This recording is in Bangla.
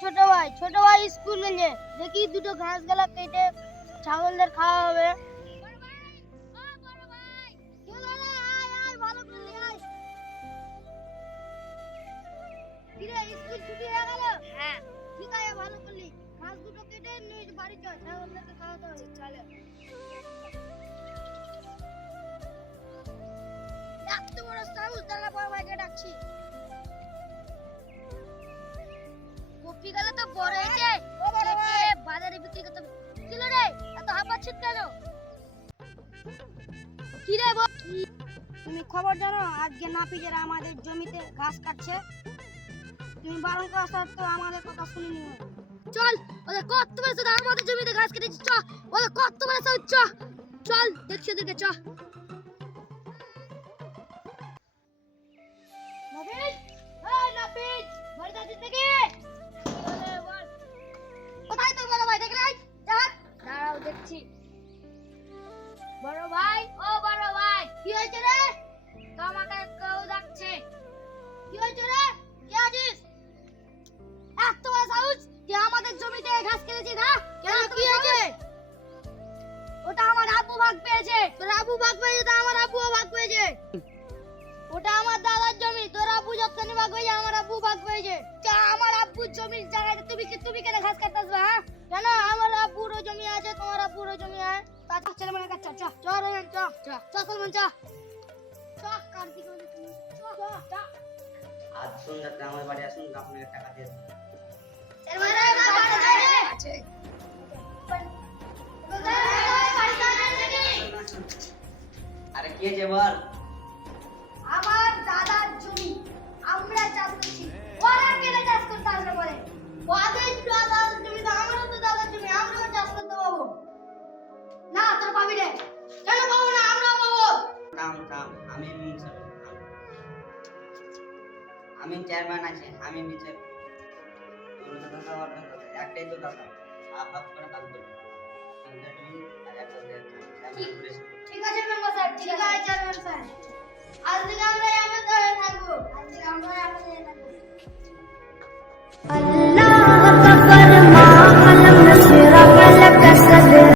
ছোট ভাই ছোট ভাই স্কুল গেছে দেখি দুটো ঘাস গেলা কেটে ছাগলদের খাওয়া হবে স্কুল ছুটি হয়ে গেল? হ্যাঁ। ঠিক আছে ভালো করলি। ঘাস দুটো কেটে নিয়ে বাড়ি চল ছাগলদেরকে খাওয়াতে হবে চলে। এত বড় সাহস দাঁড়া বড় ভাইকে ডাকছি। গেলে তো বড় হয়েছে বাজারে বিক্রি করতে কিলো রে? এত হাঁপাচ্ছিস কেন? কি রে তুমি খবর জানো আজকে নাপিজেরা আমাদের জমিতে ঘাস কাটছে? তুমি বারণ করা সত্ত্বেও আমাদের কথা শুনিনি। চল ওদের কত বড় আমাদের জমিতে ঘাস কেটেছি চ। ওদের কত বড় চ। চল দেখছি ওদেরকে চ। কি হয়েছে রে? তোমাকে কেউ ডাকছে। কি হয়েছে রে? কে আছিস? এত বড় সাহস তুই আমাদের জমিতে ঘাস কেটেছিস না কেন কি হয়েছে? ওটা আমার আব্বু ভাগ পেয়েছে। তোর আব্বু ভাগ পেয়েছে তো আমার আব্বুও ভাগ পেয়েছে। ওটা আমার দাদার জমি তোর আব্বু যতখানি ভাগ হয়েছে আমার আব্বু ভাগ হয়েছে তা আমার আব্বুর জমির জায়গায় তুমি কি তুমি কেন ঘাস কাটতে আসবে হ্যাঁ? কেন? আমার আব্বুরও জমি আছে তোমার আব্বুরও জমি আছে। তা ছেলে কাচ্চা আজ সন্ধ্যাতে আমার বাড়ি আসুন আপনাকে টাকা দিয়ে দেবো। ছেলে মানে বাড়ি আছে আরে কি হয়েছে বল? আমার দাদার জমি। আমরা চাষ করছি। ওরা কেন চাষ করতে আসবে বলে। ওদের দাদার জমি তো আমারও তো দাদার জমি। আমরাও চাষ করতে পাবো। না তোর পাবি রে। কেন काम काम আমি मी আমি चेअरमॅन असे आम्ही विचार तसा वाटत एकटे तो तसा করে কাজ করবে। ঠিক আছে মেম্বার স্যার ঠিক আছে। Chairman sir. আজ থেকে আমরা আমার ধরে থাকব আজ থেকে আমরা আমার ধরে থাকব। আল্লাহ আকবার মা আলম নসিরা